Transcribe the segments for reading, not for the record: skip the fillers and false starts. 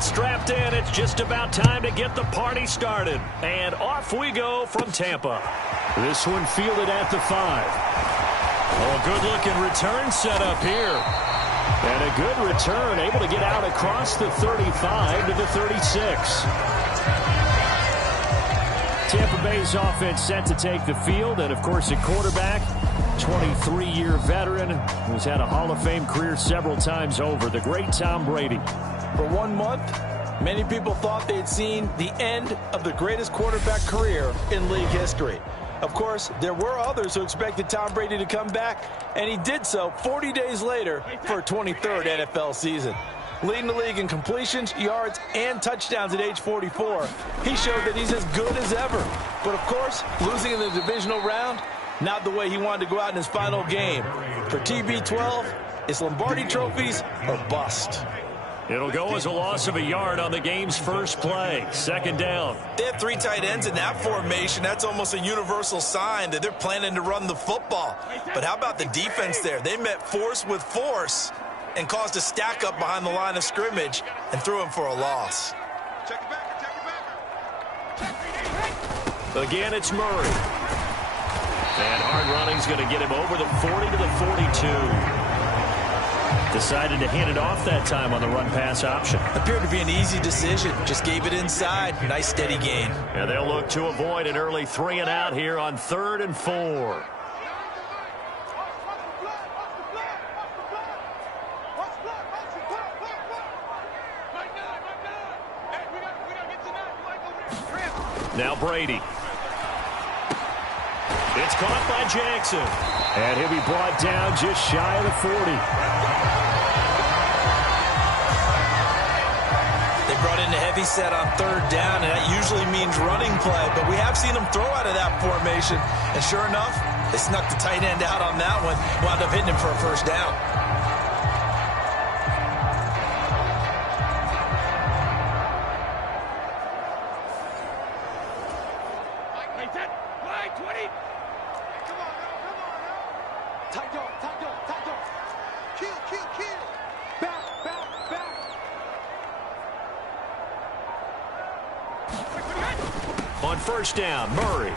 get strapped in. It's just about time to get the party started. And off we go from Tampa. This one fielded at the 5. Oh, good-looking return set up here. And a good return, able to get out across the 35 to the 36. Tampa Bay's offense set to take the field. And, of course, at quarterback, 23-year veteran who's had a Hall of Fame career several times over, the great Tom Brady. For 1 month, many people thought they'd seen the end of the greatest quarterback career in league history. Of course, there were others who expected Tom Brady to come back, and he did so 40 days later for a 23rd NFL season. Leading the league in completions, yards, and touchdowns at age 44, he showed that he's as good as ever. But, of course, losing in the divisional round, not the way he wanted to go out in his final game. For TB12, it's Lombardi trophies or bust. It'll go as a loss of a yard on the game's first play. Second down. They have 3 tight ends in that formation. That's almost a universal sign that they're planning to run the football. But how about the defense there? They met force with force and caused a stack up behind the line of scrimmage and threw him for a loss. Again, it's Murray. And hard running's going to get him over the 40 to the 42. Decided to hand it off that time on the run-pass option. Appeared to be an easy decision. Just gave it inside. Nice steady gain. And they'll look to avoid an early 3-and-out here on 3rd and 4. Now Brady. It's caught by Jackson. And he'll be brought down just shy of the 40. They brought in the heavy set on 3rd down, and that usually means running play. But we have seen them throw out of that formation. And sure enough, they snuck the tight end out on that one. Wound up hitting him for a first down. On first down, Murray.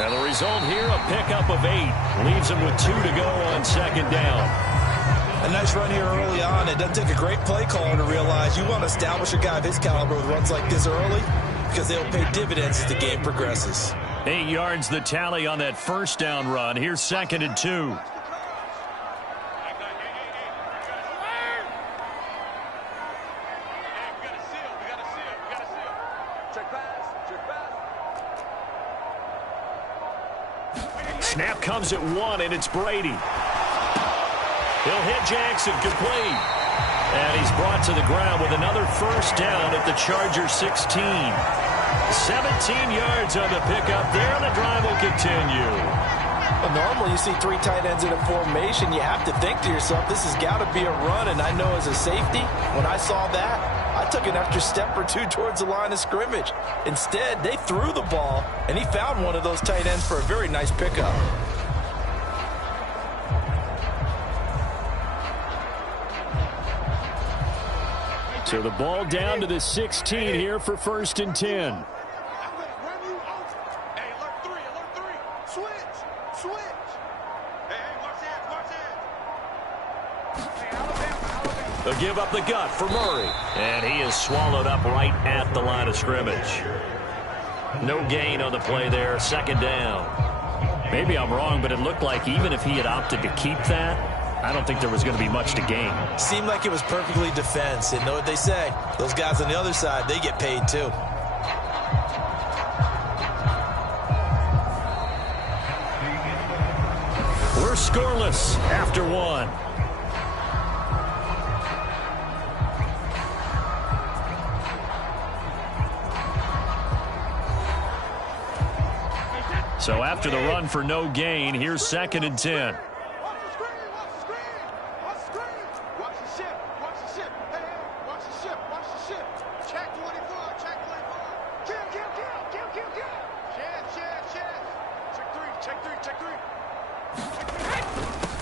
And the result here, a pickup of 8. Leaves him with 2 to go on second down. A nice run here early on. It doesn't take a great play caller to realize you want to establish a guy of his caliber with runs like this early because they'll pay dividends as the game progresses. 8 yards the tally on that first down run. Here's 2nd and 2. Snap comes at 1, and it's Brady. He'll hit Jackson, complete. And he's brought to the ground with another first down at the Chargers 16. 17 yards on the pickup there, and the drive will continue. Well, normally you see 3 tight ends in a formation. You have to think to yourself, this has got to be a run. And I know as a safety, when I saw that, I took an extra step or 2 towards the line of scrimmage. Instead, they threw the ball, and he found one of those tight ends for a very nice pickup. So the ball down to the 16 here for 1st and 10. They'll give up the gut for Murray. And he is swallowed up right at the line of scrimmage. No gain on the play there. 2nd down. Maybe I'm wrong, but it looked like even if he had opted to keep that, I don't think there was going to be much to gain. Seemed like it was perfectly defense. And know what they say? Those guys on the other side, they get paid too. We're scoreless after 1. So after the run for no gain, here's 2nd and 10.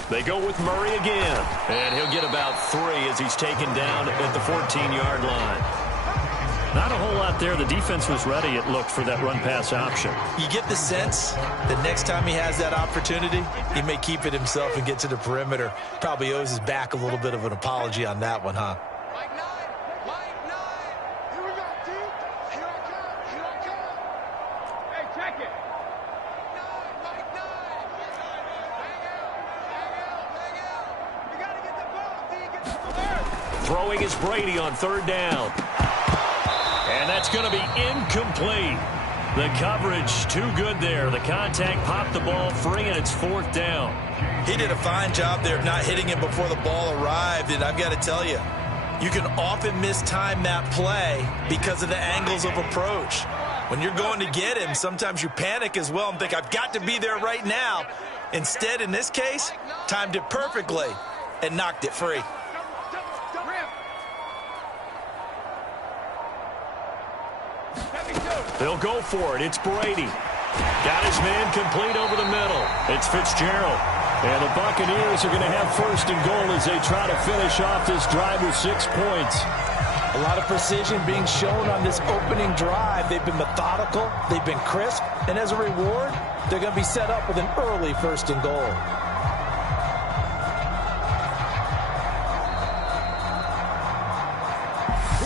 They go with Murray again, and he'll get about 3 as he's taken down at the 14-yard line. Not a whole lot there. The defense was ready, it looked, for that run-pass option. You get the sense that next time he has that opportunity, he may keep it himself and get to the perimeter. Probably owes his back a little bit of an apology on that one, huh? Throwing is Brady on third down. And that's going to be incomplete. The coverage too good there. The contact popped the ball free, and it's fourth down. He did a fine job there of not hitting him before the ball arrived, and I've got to tell you, you can often mistime that play because of the angles of approach. When you're going to get him, sometimes you panic as well and think, I've got to be there right now. Instead, in this case, timed it perfectly and knocked it free. They'll go for it. It's Brady. Got his man complete over the middle. It's Fitzgerald. And the Buccaneers are going to have first and goal as they try to finish off this drive with 6 points. A lot of precision being shown on this opening drive. They've been methodical. They've been crisp. And as a reward, they're going to be set up with an early first and goal.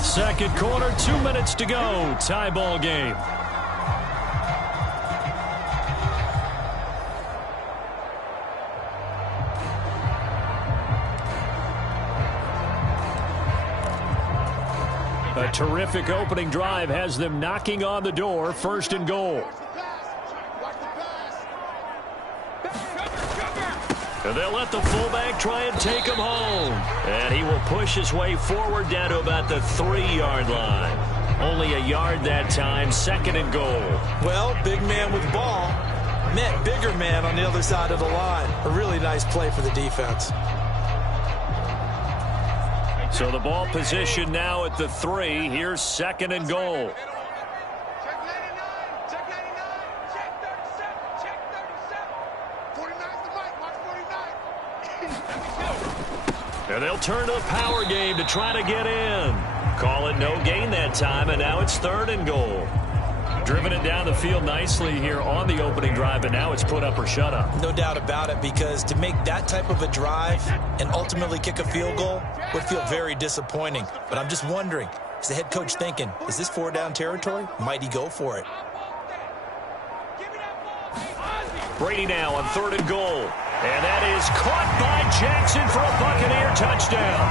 Second quarter, 2 minutes to go. Tie ball game. A terrific opening drive has them knocking on the door. First and goal. And they'll let the fullback try and take him home. And he will push his way forward down to about the 3-yard line. Only a yard that time. Second and goal. Well, big man with ball met bigger man on the other side of the line. A really nice play for the defense. So the ball position now at the 3. Here's second and goal. And they'll turn to the power game to try to get in. Call it no gain that time, and now it's third and goal. Driven it down the field nicely here on the opening drive, and now it's put up or shut up. No doubt about it, because to make that type of a drive and ultimately kick a field goal would feel very disappointing. But I'm just wondering, is the head coach thinking, is this 4-down territory? Might he go for it? Brady now on third and goal. And that is caught by Jackson for a Buccaneer touchdown.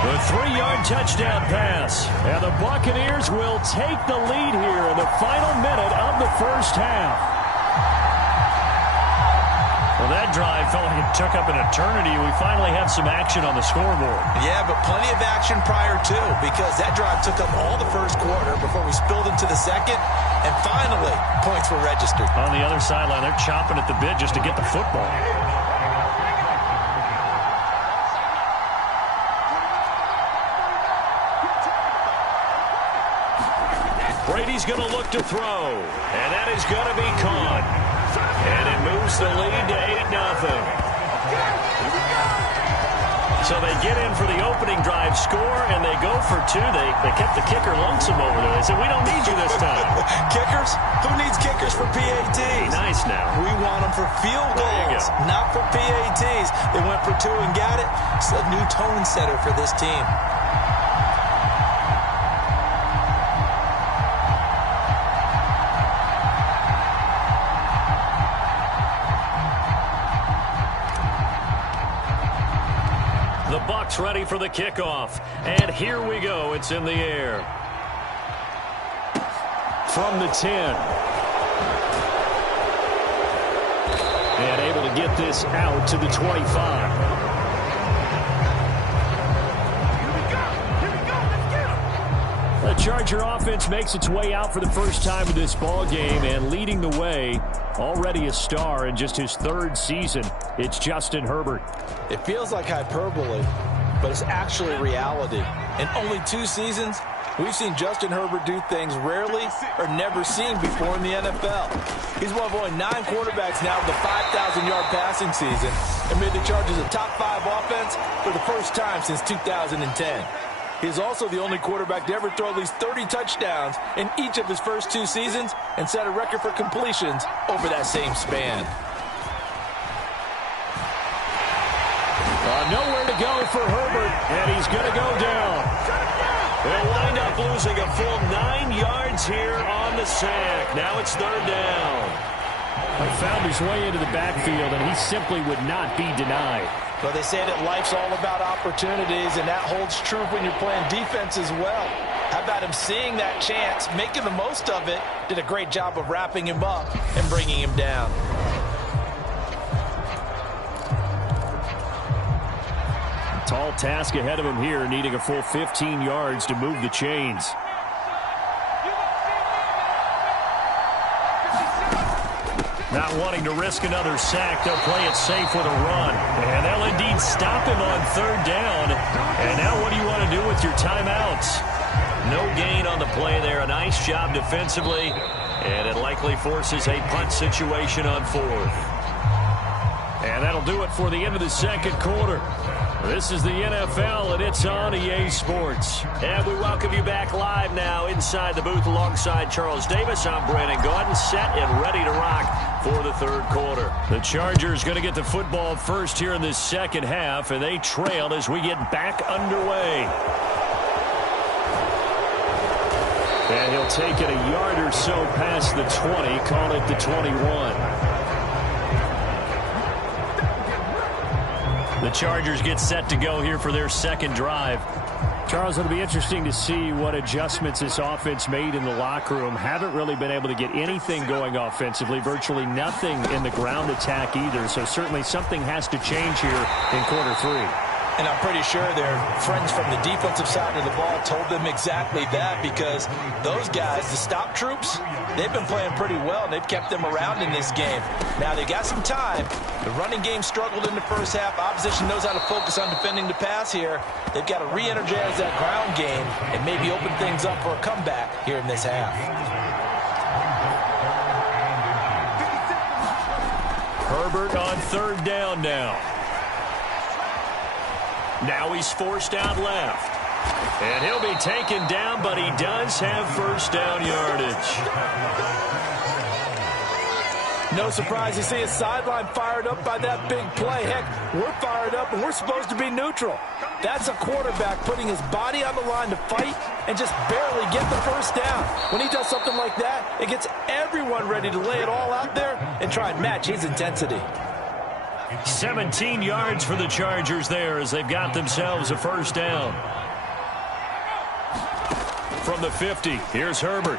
The 3-yard touchdown pass. And the Buccaneers will take the lead here in the final minute of the first half. Well, that drive felt like it took up an eternity. We finally have some action on the scoreboard. Yeah, but plenty of action prior to, because that drive took up all the first quarter before we spilled into the second, and finally, points were registered. On the other sideline, they're chomping at the bit just to get the football. Brady's going to look to throw, and that is going to be caught. And it moves the lead to 8-0. So they get in for the opening drive score, and they go for 2. They kept the kicker lonesome over there. They said, we don't need you this time. Kickers? Who needs kickers for PATs? Nice now. We want them for field goals, not for PATs. They went for 2 and got it. It's a new tone setter for this team. The Bucs ready for the kickoff. And here we go. It's in the air. From the 10. And able to get this out to the 25. The Charger offense makes its way out for the first time in this ball game, and leading the way, already a star in just his 3rd season. It's Justin Herbert. It feels like hyperbole, but it's actually reality. In only 2 seasons, we've seen Justin Herbert do things rarely or never seen before in the NFL. He's one of only 9 quarterbacks now with a 5,000-yard passing season and made the Chargers a top 5 offense for the first time since 2010. He's also the only quarterback to ever throw at least 30 touchdowns in each of his first 2 seasons and set a record for completions over that same span. Nowhere to go for Herbert, and he's going to go down. They'll wind up losing a full 9 yards here on the sack. Now it's 3rd down. He found his way into the backfield, and he simply would not be denied. Well, they say that life's all about opportunities, and that holds true when you're playing defense as well. How about him seeing that chance, making the most of it, did a great job of wrapping him up and bringing him down. Tall task ahead of him here, needing a full 15 yards to move the chains. Not wanting to risk another sack, they'll play it safe with a run. And they'll indeed stop him on 3rd down. And now what do you want to do with your timeouts? No gain on the play there. A nice job defensively. And it likely forces a punt situation on 4th. And that'll do it for the end of the 2nd quarter. This is the NFL, and it's on EA Sports. And we welcome you back live now inside the booth alongside Charles Davis. I'm Brandon Gaudin, set and ready to rock for the 3rd quarter. The Chargers going to get the football first here in this 2nd half, and they trail as we get back underway. And he'll take it a yard or so past the 20, call it the 21. The Chargers get set to go here for their 2nd drive. Charles, it'll be interesting to see what adjustments this offense made in the locker room. Haven't really been able to get anything going offensively, virtually nothing in the ground attack either. So certainly something has to change here in quarter 3. And I'm pretty sure their friends from the defensive side of the ball told them exactly that, because those guys, the stop troops, they've been playing pretty well. They've kept them around in this game. Now they got some time. The running game struggled in the first half. Opposition knows how to focus on defending the pass here. They've got to re-energize that ground game and maybe open things up for a comeback here in this half. Herbert on 3rd down now. Now he's forced out left. And he'll be taken down, but he does have 1st down yardage. No surprise to see his sideline fired up by that big play. Heck, we're fired up, and we're supposed to be neutral. That's a quarterback putting his body on the line to fight and just barely get the 1st down. When he does something like that, it gets everyone ready to lay it all out there and try and match his intensity. 17 yards for the Chargers there as they've got themselves a 1st down. From the 50, here's Herbert.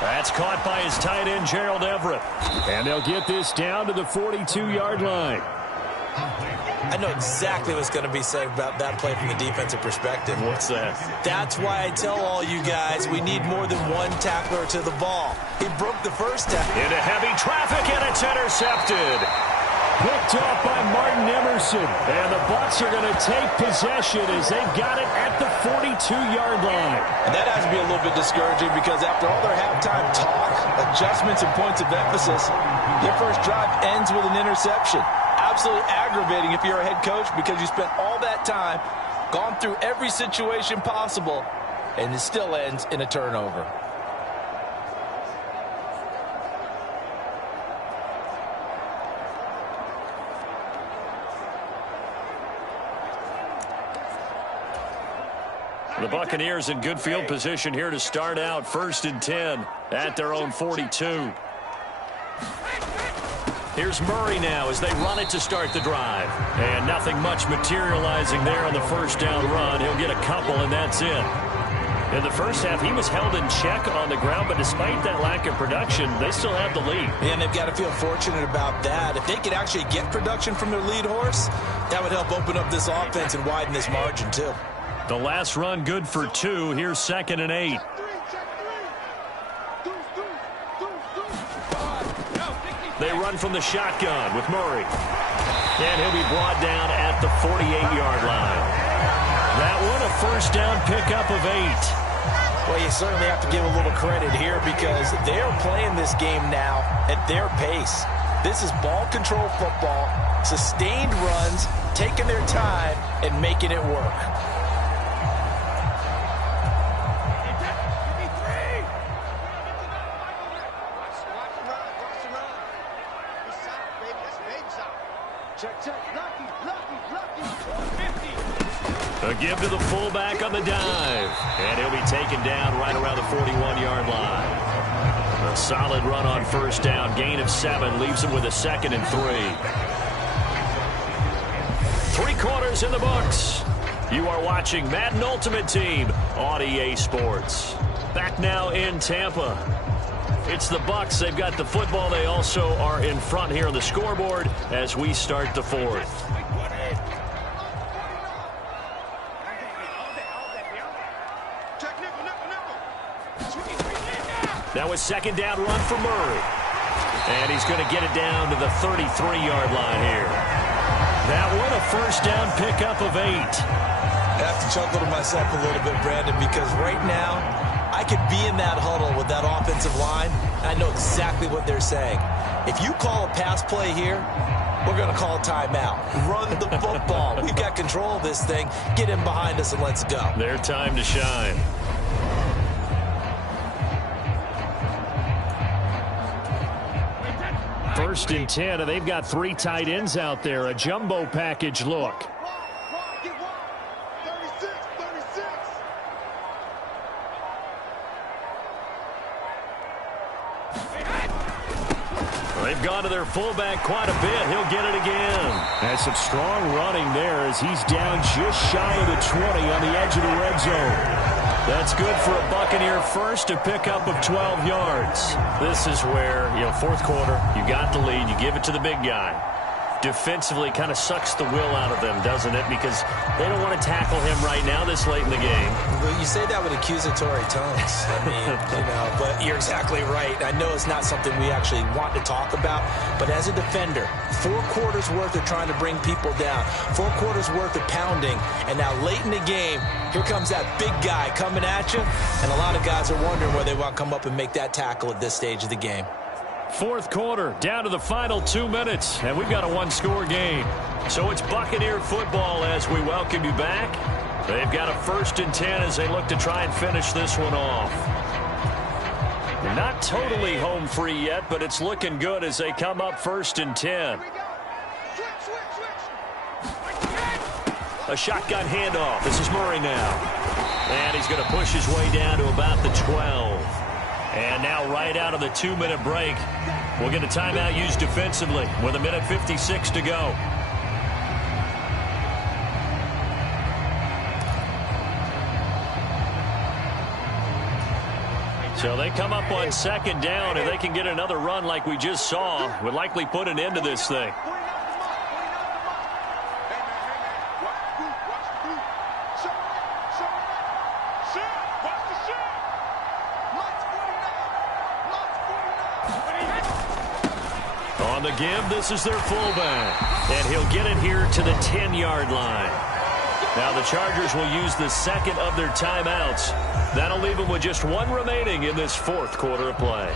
That's caught by his tight end, Gerald Everett. And they'll get this down to the 42-yard line. I know exactly what's going to be said about that play from the defensive perspective. What's that? That's why I tell all you guys we need more than one tackler to the ball. He broke the first tackle. Into heavy traffic, and it's intercepted. Picked off by Martin Emerson. And the Bucs are going to take possession as they've got it at the 42-yard line. And that has to be a little bit discouraging, because after all their halftime talk, adjustments, and points of emphasis, their first drive ends with an interception. Absolutely aggravating if you're a head coach, because you spent all that time, gone through every situation possible, and it still ends in a turnover. The Buccaneers in good field position here to start out 1st and 10 at their own 42. Here's Murray now as they run it to start the drive. And nothing much materializing there on the 1st down run. He'll get a couple, and that's it. In the first half, he was held in check on the ground, but despite that lack of production, they still have the lead. And they've got to feel fortunate about that. If they could actually get production from their lead horse, that would help open up this offense and widen this margin, too. The last run good for 2. Here's 2nd and 8. They run from the shotgun with Murray. And he'll be brought down at the 48-yard line. That one a 1st down pickup of 8. Well, you certainly have to give a little credit here, because they're playing this game now at their pace. This is ball control football, sustained runs, taking their time and making it work. A give to the fullback on the dive. And he'll be taken down right around the 41-yard line. A solid run on first down. Gain of 7 leaves him with a 2nd and 3. 3 quarters in the books. You are watching Madden Ultimate Team on EA Sports. Back now in Tampa. It's the Bucs. They've got the football. They also are in front here on the scoreboard as we start the 4th. Now a 2nd down run for Murray. And he's going to get it down to the 33-yard line here. That one a first down pickup of 8. I have to chuckle to myself a little bit, Brandon, because right now I could be in that huddle with that offensive line, and I know exactly what they're saying. If you call a pass play here, we're going to call a timeout. Run the football. We've got control of this thing. Get in behind us and let's go. Their time to shine. First and 10, and they've got 3 tight ends out there. A jumbo package look. They've gone to their fullback quite a bit. He'll get it again. And some strong running there as he's down just shy of the 20 on the edge of the red zone. That's good for a Buccaneer first, a pickup of 12 yards. This is where, 4th quarter, you got the lead, you give it to the big guy. Defensively kind of sucks the will out of them, doesn't it? Because they don't want to tackle him right now this late in the game. Well, you say that with accusatory tones. I mean, but you're exactly right. I know it's not something we actually want to talk about, but as a defender, 4 quarters worth of trying to bring people down, 4 quarters worth of pounding, and now late in the game, here comes that big guy coming at you, and a lot of guys are wondering whether they want to come up and make that tackle at this stage of the game. 4th quarter, down to the final 2 minutes, and we've got a 1-score game. So it's Buccaneer football as we welcome you back. They've got a 1st and 10 as they look to try and finish this one off. Not totally home free yet, but it's looking good as they come up 1st and 10. A shotgun handoff. This is Murray now. And he's going to push his way down to about the 12. And now right out of the 2-minute break, we'll get a timeout used defensively with 1:56 to go. So they come up on 2nd down, and they can get another run like we just saw. Would likely put an end to this thing. On the give, this is their fullback. And he'll get it here to the 10-yard line. Now the Chargers will use the 2nd of their timeouts. That'll leave them with just 1 remaining in this 4th quarter of play.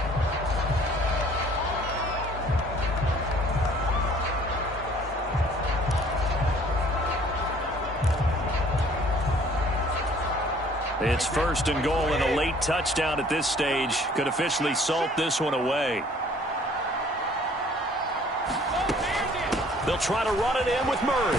It's 1st and goal, and a late touchdown at this stage could officially salt this one away. They'll try to run it in with Murray.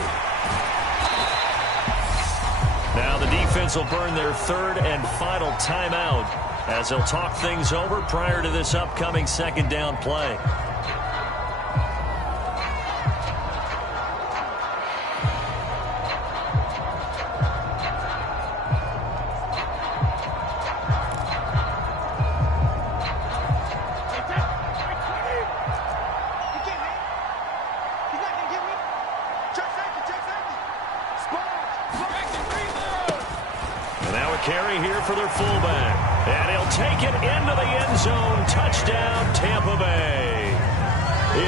Now the defense will burn their 3rd and final timeout as they'll talk things over prior to this upcoming 2nd down play. Carry here for their fullback. And he'll take it into the end zone. Touchdown, Tampa Bay.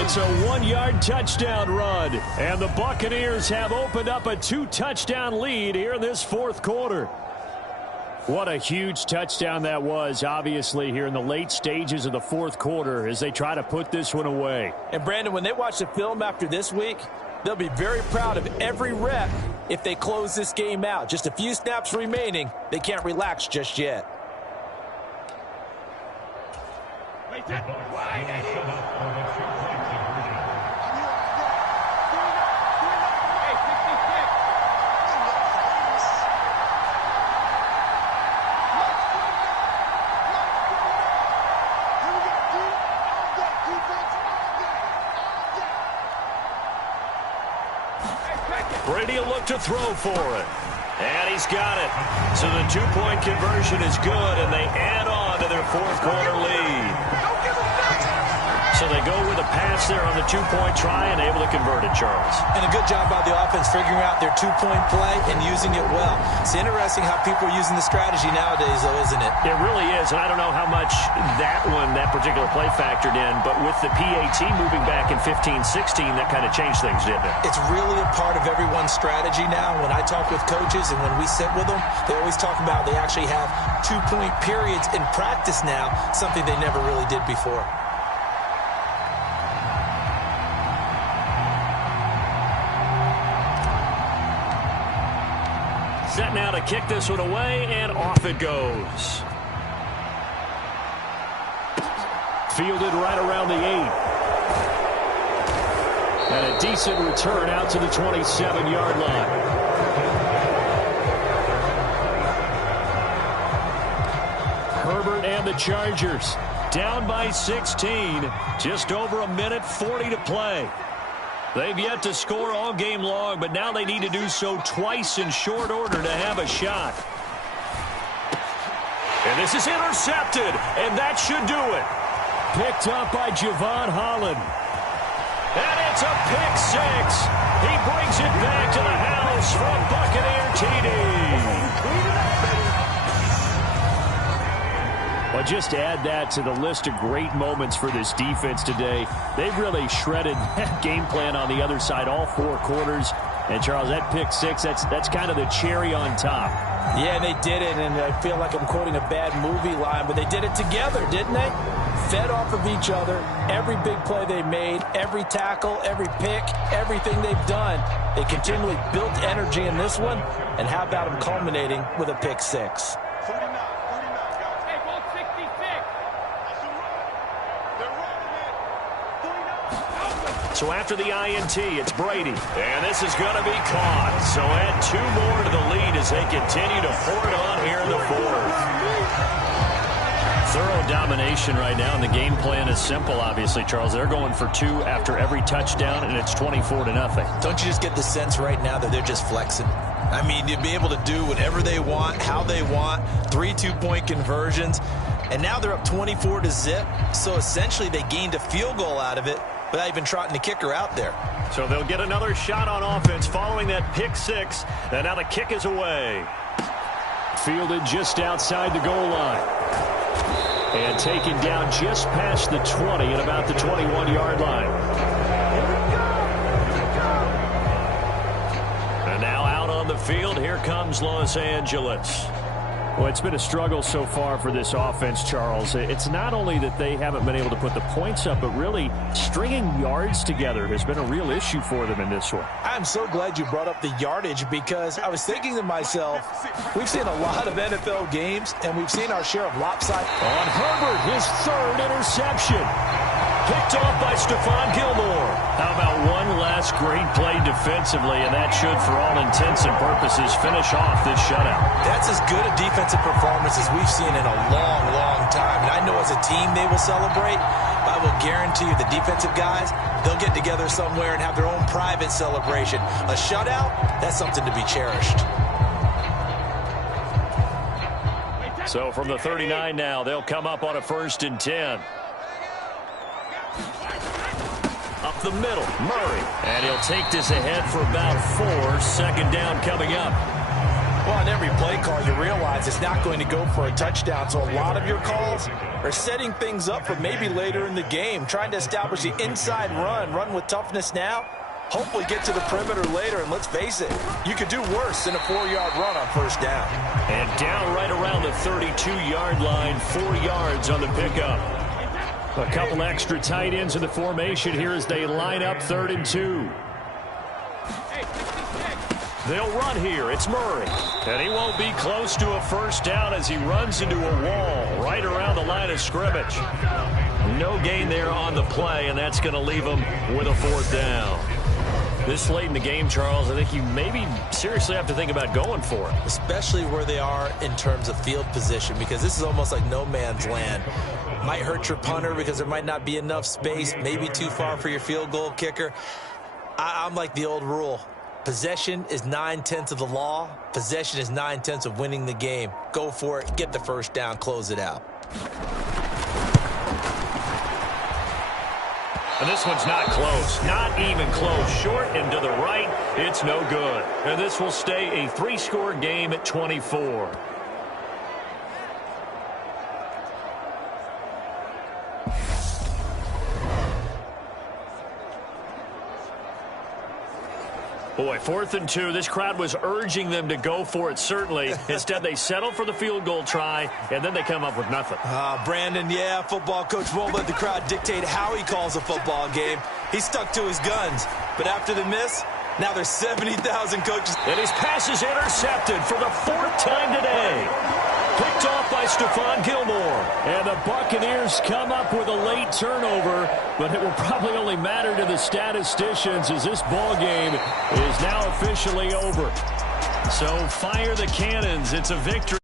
It's a 1-yard touchdown run. And the Buccaneers have opened up a 2-touchdown lead here in this 4th quarter. What a huge touchdown that was, obviously, here in the late stages of the 4th quarter as they try to put this one away. And, Brandon, when they watch the film after this week, they'll be very proud of every rep if they close this game out. Just a few snaps remaining. They can't relax just yet. look to throw for it. And he's got it. So the two-point conversion is good, and they add on to their fourth-quarter lead. So they go with a pass there on the two-point try and able to convert it, Charles. And a good job by the offense figuring out their two-point play and using it well. It's interesting how people are using the strategy nowadays, though, isn't it? It really is, and I don't know how much that particular play factored in, but with the PAT moving back in 15-16, that kind of changed things, didn't it? It's really a part of everyone's strategy now. When I talk with coaches and when we sit with them, they always talk about they actually have two-point periods in practice now, something they never really did before. Set now to kick this one away, and off it goes. Fielded right around the 8. And a decent return out to the 27-yard line. Herbert and the Chargers down by 16. Just over a minute 40 to play. They've yet to score all game long, but now they need to do so twice in short order to have a shot. And this is intercepted, and that should do it. Picked up by Javon Holland. And it's a pick six. He brings it back to the house from Buccaneer TD. Well, just add that to the list of great moments for this defense today. They've really shredded that game plan on the other side all four quarters. And, Charles, that pick six, that's kind of the cherry on top. Yeah, they did it, and I feel like I'm quoting a bad movie line, but they did it together, didn't they? Fed off of each other, every big play they made, every tackle, every pick, everything they've done. They continually built energy in this one, and how about them culminating with a pick six? So after the INT, it's Brady. And this is going to be caught. So add two more to the lead as they continue to pour it on here in the fourth. Thorough domination right now, and the game plan is simple, obviously, Charles. They're going for two after every touchdown, and it's 24-0. Don't you just get the sense right now that they're just flexing? I mean, you'd be able to do whatever they want, how they want, 3 two-point conversions, and now they're up 24-0. So essentially they gained a field goal out of it without even trotting the kicker out there. So they'll get another shot on offense following that pick six, and now the kick is away. Fielded just outside the goal line. And taken down just past the 20 at about the 21-yard line. And now out on the field, here comes Los Angeles. Well, it's been a struggle so far for this offense, Charles. It's not only that they haven't been able to put the points up, but really stringing yards together has been a real issue for them in this one. I'm so glad you brought up the yardage, because I was thinking to myself, we've seen a lot of NFL games, and we've seen our share of lopsided. On Herbert, his third interception. Picked off by Stephon Gilmore. How about one last great play defensively, and that should, for all intents and purposes, finish off this shutout. That's as good a defensive performance as we've seen in a long, long time. And I know as a team they will celebrate, but I will guarantee you the defensive guys, they'll get together somewhere and have their own private celebration. A shutout, that's something to be cherished. So from the 39 now, they'll come up on a 1st and 10. Up the middle, Murray. And he'll take this ahead for about 4. 2nd down coming up. Well, on every play call, you realize it's not going to go for a touchdown. So a lot of your calls are setting things up for maybe later in the game, trying to establish the inside run with toughness now. Hopefully get to the perimeter later, and let's face it, you could do worse than a 4-yard run on 1st down. And down right around the 32-yard line, 4 yards on the pickup. A couple extra tight ends in the formation here as they line up 3rd and 2. They'll run here. It's Murray. And he won't be close to a 1st down as he runs into a wall right around the line of scrimmage. No gain there on the play, and that's going to leave him with a 4th down. This late in the game, Charles, I think you maybe seriously have to think about going for it. Especially where they are in terms of field position, because this is almost like no man's land. Might hurt your punter because there might not be enough space, maybe too far for your field goal kicker. I'm like the old rule. Possession is 9/10 of the law. Possession is 9/10 of winning the game. Go for it. Get the first down. Close it out. And this one's not close. Not even close. Short and to the right. It's no good. And this will stay a 3-score game at 24. Boy, 4th and 2. This crowd was urging them to go for it, certainly. Instead, they settle for the field goal try, and then they come up with nothing. Brandon, yeah, football coach won't let the crowd dictate how he calls a football game. He stuck to his guns. But after the miss, now there's 70,000 coaches. And his pass is intercepted for the 4th time today. Picked off by Stephon Gilmore. And the Buccaneers come up with a late turnover, but it will probably only matter to the statisticians as this ball game is now officially over. So fire the cannons. It's a victory.